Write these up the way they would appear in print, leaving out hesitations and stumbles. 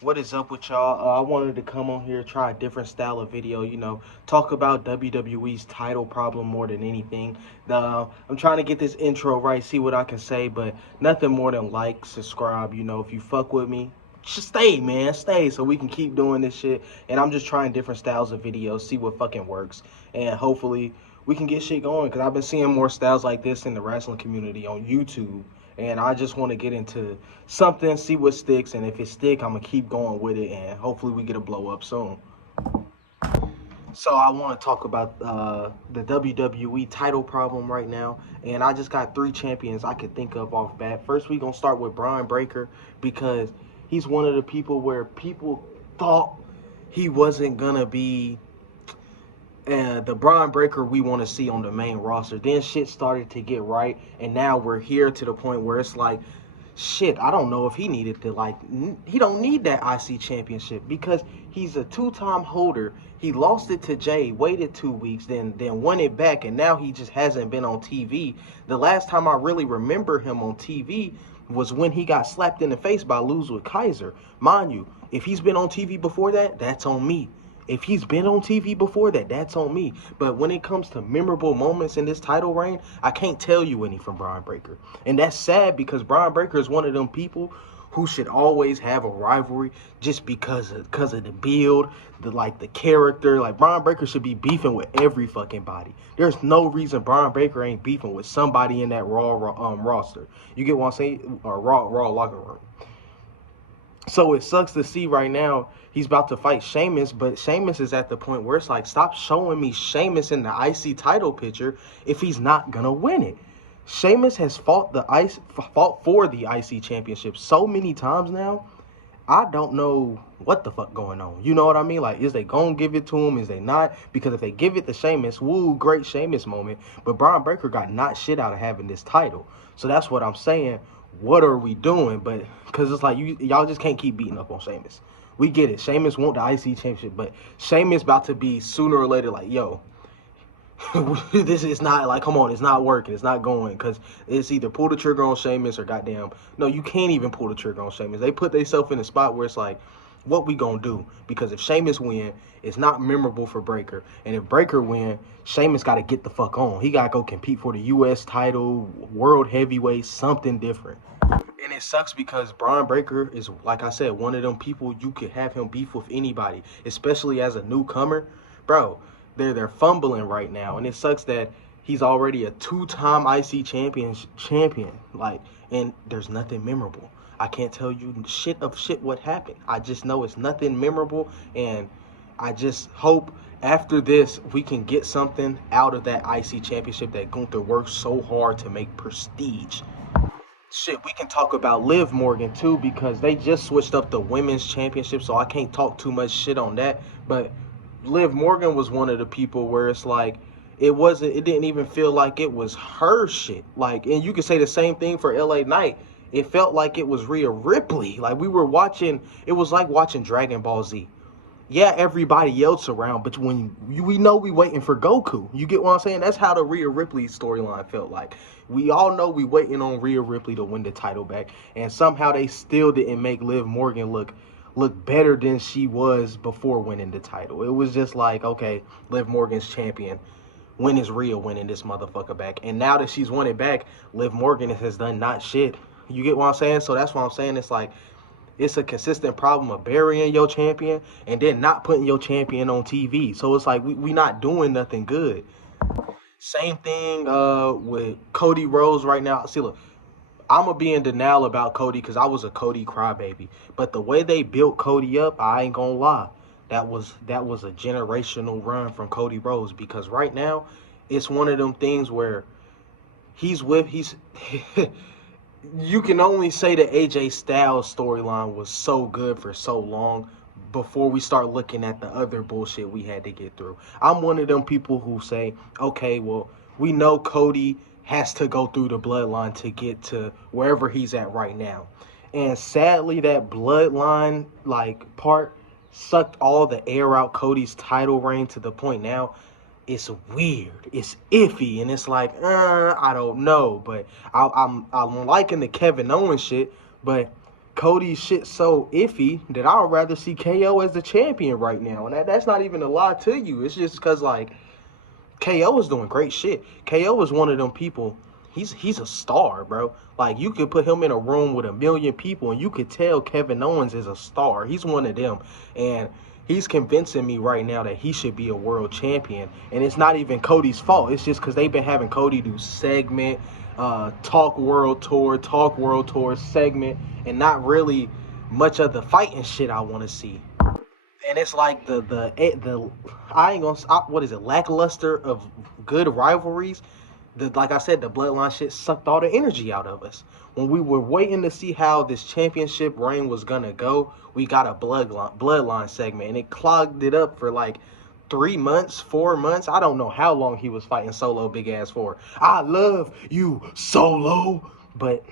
What is up with y'all? I wanted to come on here, try a different style of video, talk about WWE's title problem more than anything. I'm trying to get this intro right, see what I can say, but nothing more than like, subscribe, if you fuck with me, just stay, man, stay so we can keep doing this shit. And I'm just trying different styles of videos, see what fucking works, and hopefully we can get shit going, because I've been seeing more styles like this in the wrestling community on YouTube, and I just want to get into something, see what sticks, and if it stick, I'm gonna keep going with it, and hopefully we get a blow up soon. So I want to talk about the WWE title problem right now, and I just got three champions I could think of off bat. First, we gonna start with Brian Breaker, because he's one of the people where people thought he wasn't gonna be the Brian Breaker we want to see on the main roster. Then shit started to get right, and now we're here to the point where it's like, shit, I don't know if he needed to, he don't need that IC championship, because he's a two-time holder. He lost it to Jay, waited 2 weeks, then won it back, and now he just hasn't been on TV. The last time I really remember him on TV was when he got slapped in the face by Ludwig Kaiser. Mind you, if he's been on TV before that, that's on me. If he's been on TV before that, that's on me. But when it comes to memorable moments in this title reign, I can't tell you any from Brian Breaker. And that's sad, because Brian Breaker is one of them people who should always have a rivalry just because of the build, the character. Like, Brian Breaker should be beefing with every fucking body. There's no reason Brian Breaker ain't beefing with somebody in that Raw roster. You get what I'm saying? Or Raw locker room. So it sucks to see right now he's about to fight Sheamus, but Sheamus is at the point where it's like, stop showing me Sheamus in the IC title picture if he's not gonna win it. Sheamus has fought for the IC championship so many times now. I don't know what the fuck going on. You know what I mean? Like, is they gonna give it to him? Is they not? Because if they give it to Sheamus, woo, great Sheamus moment. But Brian Breaker got not shit out of having this title. So that's what I'm saying. What are we doing? But because it's like, y'all just can't keep beating up on Sheamus. We get it. Sheamus want the IC championship, but Sheamus about to be sooner or later like, yo, this is not, like, come on, it's not working, it's not going, because it's either pull the trigger on Sheamus or goddamn, no, you can't even pull the trigger on Sheamus. They put themselves in a spot where it's like, what we gonna do? Because if Sheamus win, it's not memorable for Breaker, and if Breaker win, Sheamus got to get the fuck on. He got to go compete for the U.S. title, world heavyweight, something different. And it sucks because Brian Breaker is, like I said, one of them people you could have him beef with anybody, especially as a newcomer. Bro, they're fumbling right now, and it sucks that he's already a two-time IC champion. Like, and there's nothing memorable. I can't tell you shit what happened. I just know it's nothing memorable, and I just hope after this we can get something out of that IC championship that Gunther worked so hard to make prestige. Shit, we can talk about Liv Morgan too, because they just switched up the women's championship, so I can't talk too much shit on that. But Liv Morgan was one of the people where it's like, it didn't even feel like it was her shit. Like, and you could say the same thing for LA Knight. It felt like it was Rhea Ripley. Like, we were watching, it was like watching Dragon Ball Z. Yeah, everybody else around, but we know we waiting for Goku. You get what I'm saying? That's how the Rhea Ripley storyline felt like. We all know we waiting on Rhea Ripley to win the title back, and somehow they still didn't make Liv Morgan look better than she was before winning the title. It was just like, okay, Liv Morgan's champion. When is Rhea winning this motherfucker back? And now that she's won it back, Liv Morgan has done not shit. You get what I'm saying? So that's what I'm saying. It's like, it's a consistent problem of burying your champion and then not putting your champion on TV. So it's like, we not doing nothing good. Same thing with Cody Rhodes right now. See, look, I'm going to be in denial about Cody because I was a Cody crybaby. But the way they built Cody up, I ain't going to lie. That was a generational run from Cody Rhodes, because right now it's one of them things where he's you can only say the AJ Styles storyline was so good for so long before we start looking at the other bullshit we had to get through. I'm one of them people who say, okay, well, we know Cody has to go through the bloodline to get to wherever he's at right now. And sadly, that bloodline part sucked all the air out Cody's title reign to the point now it's weird, it's iffy, and it's like, I don't know. But I'm liking the Kevin Owens shit, but Cody's shit so iffy that I'd rather see KO as the champion right now. And that's not even a lie to you. It's just because, like, KO is doing great shit. KO is one of them people. He's a star, bro. Like, you could put him in a room with 1,000,000 people and you could tell Kevin Owens is a star. He's one of them. And he's convincing me right now that he should be a world champion. And it's not even Cody's fault. It's just because they've been having Cody do segment, talk world tour segment, and not really much of the fighting shit I want to see. And it's like the I ain't gonna what is it, lackluster of good rivalries. Like I said, the bloodline shit sucked all the energy out of us. When we were waiting to see how this championship reign was gonna go, we got a bloodline segment, and it clogged it up for like 3 months, 4 months. I don't know how long he was fighting Solo big ass for. I love you, Solo, but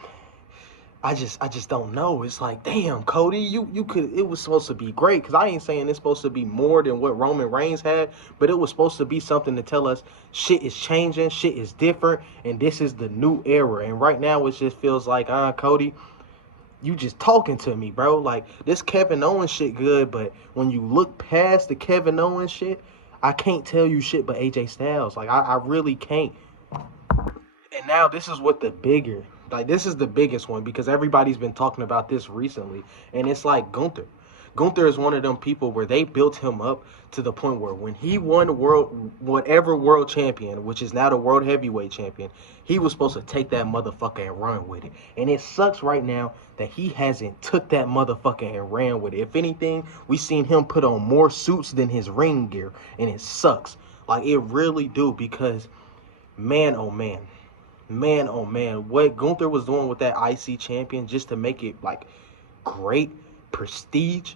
I just don't know. It's like, damn, Cody, you could. It was supposed to be great, because I ain't saying it's supposed to be more than what Roman Reigns had, but it was supposed to be something to tell us shit is changing, shit is different, and this is the new era. And right now, it just feels like, Cody, you just talking to me, bro. Like, this Kevin Owens shit good, but when you look past the Kevin Owens shit, I can't tell you shit but AJ Styles. Like, I really can't. And now this is what this is the biggest one, because everybody's been talking about this recently, and it's like Gunther. Gunther is one of them people where they built him up to the point where when he won the world champion, which is now the world heavyweight champion, he was supposed to take that motherfucker and run with it. And it sucks right now that he hasn't took that motherfucker and ran with it. If anything, we seen him put on more suits than his ring gear, and it sucks. Like, it really do, because man, oh man, what Gunther was doing with that IC champion, just to make it like great prestige,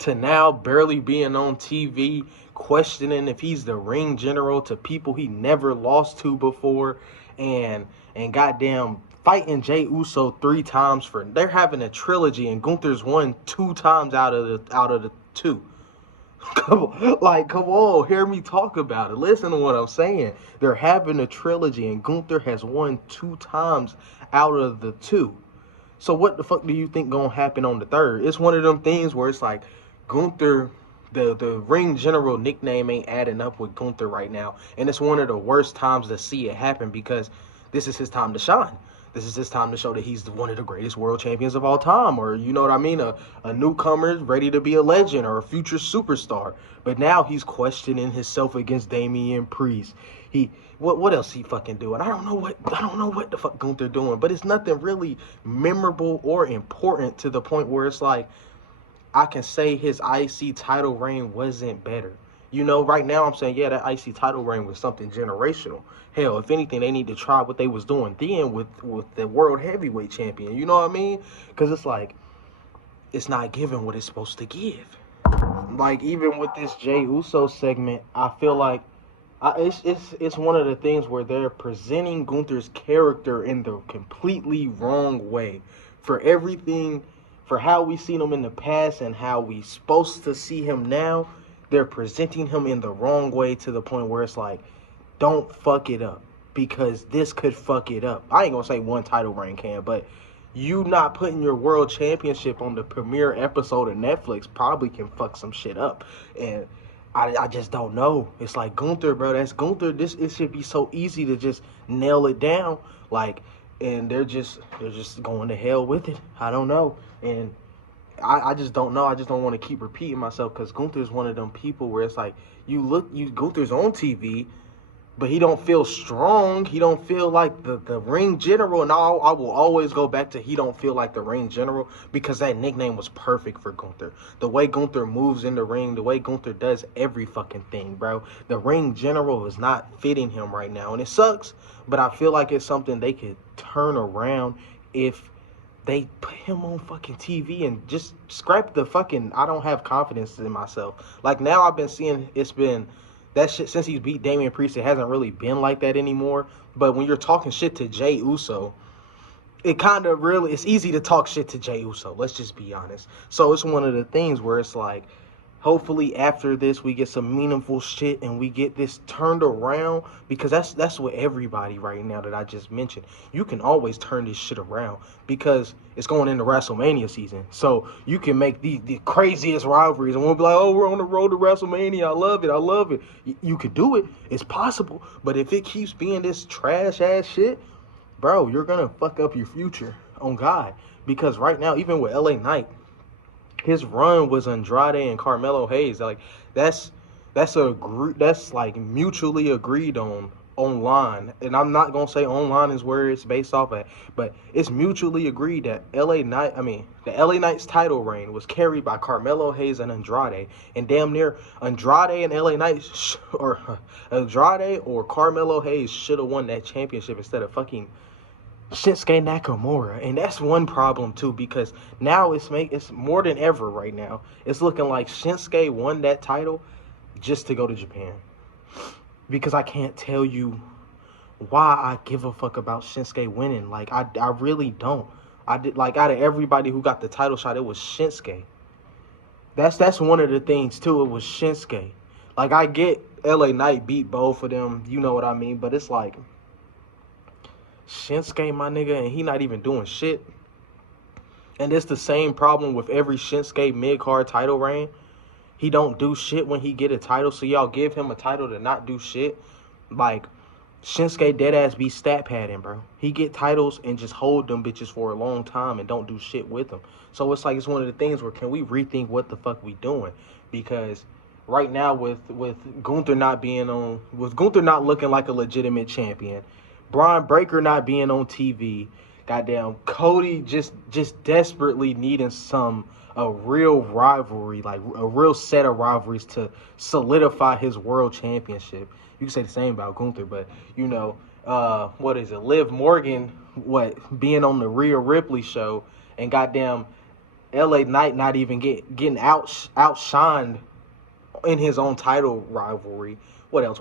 to now barely being on TV, questioning if he's the ring general to people he never lost to before, and goddamn fighting Jey Uso 3 times for, they're having a trilogy and Gunther's won 2 times out of the 2. Come on, hear me talk about it. Listen to what I'm saying. They're having a trilogy, and Gunther has won 2 times out of the 2. So what the fuck do you think gonna happen on the 3rd? It's one of them things where it's like, Gunther, the ring general nickname ain't adding up with Gunther right now, and it's one of the worst times to see it happen, because this is his time to shine. This is his time to show that he's one of the greatest world champions of all time, or, you know what I mean, a newcomer ready to be a legend or a future superstar. But now he's questioning himself against Damian Priest. What else he fucking doing? I don't know what the fuck Gunther doing, but it's nothing really memorable or important to the point where it's like, I can say his IC title reign wasn't better. You know, right now I'm saying, yeah, that IC title reign was something generational. Hell, if anything, they need to try what they was doing then with the world heavyweight champion. You know what I mean? Because it's like, it's not giving what it's supposed to give. Like, even with this Jey Uso segment, I feel like it's one of the things where they're presenting Gunther's character in the completely wrong way. For everything, for how we seen him in the past and how we supposed to see him now, they're presenting him in the wrong way, to the point where it's like, don't fuck it up, because this could fuck it up. I ain't gonna say one title reign can, but you not putting your world championship on the premiere episode of Netflix probably can fuck some shit up. And I just don't know. It's like, Gunther, bro, that's Gunther. It should be so easy to just nail it down. Like, and they're just going to hell with it. I don't know. And I just don't know. I just don't want to keep repeating myself, because Gunther's one of them people where it's like, Gunther's on TV, but he don't feel strong. He don't feel like the ring general. And I will always go back to, he don't feel like the ring general, because that nickname was perfect for Gunther. The way Gunther moves in the ring, the way Gunther does every fucking thing, bro. The ring general is not fitting him right now, and it sucks. But I feel like it's something they could turn around if they put him on fucking TV and just scrap the fucking, I don't have confidence in myself. Like, now I've been seeing, it's been, that shit, since he's beat Damian Priest, it hasn't really been like that anymore. But when you're talking shit to Jey Uso, it kind of really, it's easy to talk shit to Jey Uso. Let's just be honest. So it's one of the things where it's like, hopefully after this we get some meaningful shit and we get this turned around, because that's what everybody right now that I just mentioned, you can always turn this shit around because it's going into WrestleMania season. So you can make the craziest rivalries and we'll be like, oh, we're on the road to WrestleMania, I love it. You could do it, it's possible, but if it keeps being this trash ass shit, bro, you're gonna fuck up your future on God. Because right now, even with LA Knight, his run was Andrade and Carmelo Hayes. Like that's like mutually agreed on online. And I'm not gonna say online is where it's based off at, but it's mutually agreed that the LA Knight's title reign was carried by Carmelo Hayes and Andrade, and damn near Andrade and LA Knight Andrade or Carmelo Hayes should have won that championship instead of fucking Shinsuke Nakamura. And that's one problem too, because now it's more than ever right now. It's looking like Shinsuke won that title just to go to Japan. Because I can't tell you why I give a fuck about Shinsuke winning. Like I really don't. I did, like, out of everybody who got the title shot, it was Shinsuke. That's one of the things too. It was Shinsuke. Like, I get LA Knight beat both of them, you know what I mean, but it's like Shinsuke, my nigga, and he not even doing shit. And it's the same problem with every Shinsuke mid-card title reign. He don't do shit when he get a title, so y'all give him a title to not do shit. Like, Shinsuke deadass be stat padding, bro. He get titles and just hold them bitches for a long time and don't do shit with them. So it's like, it's one of the things where, can we rethink what the fuck we doing? Because right now with Gunther not being on, with Gunther not looking like a legitimate champion, Braun Breaker not being on TV, goddamn Cody just desperately needing a real rivalry, like a real set of rivalries to solidify his world championship. You can say the same about Gunther, but you know, what is it? Liv Morgan, being on the Rhea Ripley show, and goddamn LA Knight not even getting outshined in his own title rivalry. What else?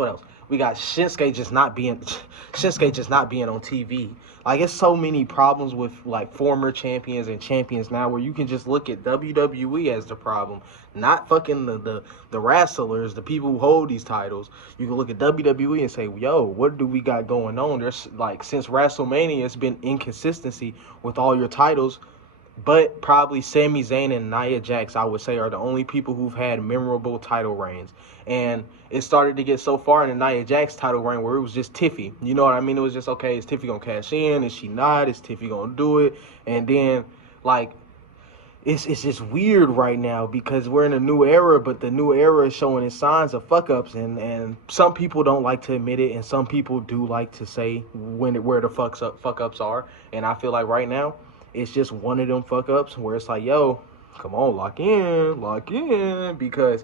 We got Shinsuke just not being on TV. Like, it's so many problems with like former champions and champions now, where you can just look at WWE as the problem, not fucking the wrestlers, the people who hold these titles. You can look at WWE and say, yo, what do we got going on? There's, like, since WrestleMania, it's been inconsistency with all your titles. But probably Sami Zayn and Nia Jax, I would say, are the only people who've had memorable title reigns. And it started to get so far in the Nia Jax title reign where it was just Tiffy. You know what I mean? It was just, okay, is Tiffy going to cash in? Is she not? Is Tiffy going to do it? And then, like, it's just weird right now because we're in a new era, but the new era is showing its signs of fuck-ups. And some people don't like to admit it, and some people do like to say where the fuck-ups are. And I feel like right now, it's just one of them fuck-ups where it's like, yo, come on, lock in, because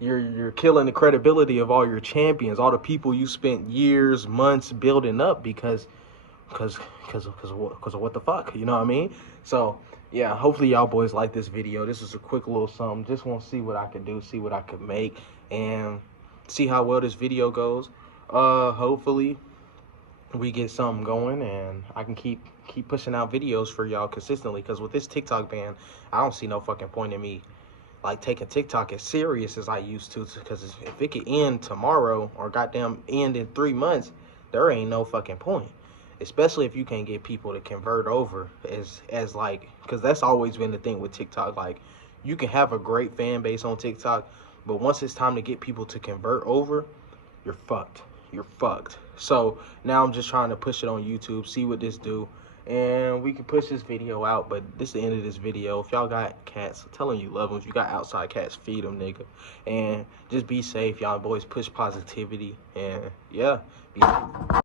you're killing the credibility of all your champions, all the people you spent years, months building up because of what the fuck, you know what I mean? So, yeah, hopefully y'all boys like this video. This is a quick little something. Just want to see what I could do, see what I could make, and see how well this video goes. Hopefully we get something going and I can keep pushing out videos for y'all consistently, because with this TikTok ban, I don't see no fucking point in me like taking TikTok as serious as I used to, because if it could end tomorrow or goddamn end in 3 months, there ain't no fucking point, especially if you can't get people to convert over as like, because that's always been the thing with TikTok. Like, you can have a great fan base on TikTok, but once it's time to get people to convert over, you're fucked. So now I'm just trying to push it on YouTube, see what this do, and we can push this video out. But this is the end of this video. If y'all got cats, tell them you love them. If you got outside cats, feed them, nigga. And just be safe, y'all boys. Push positivity, and yeah, be safe.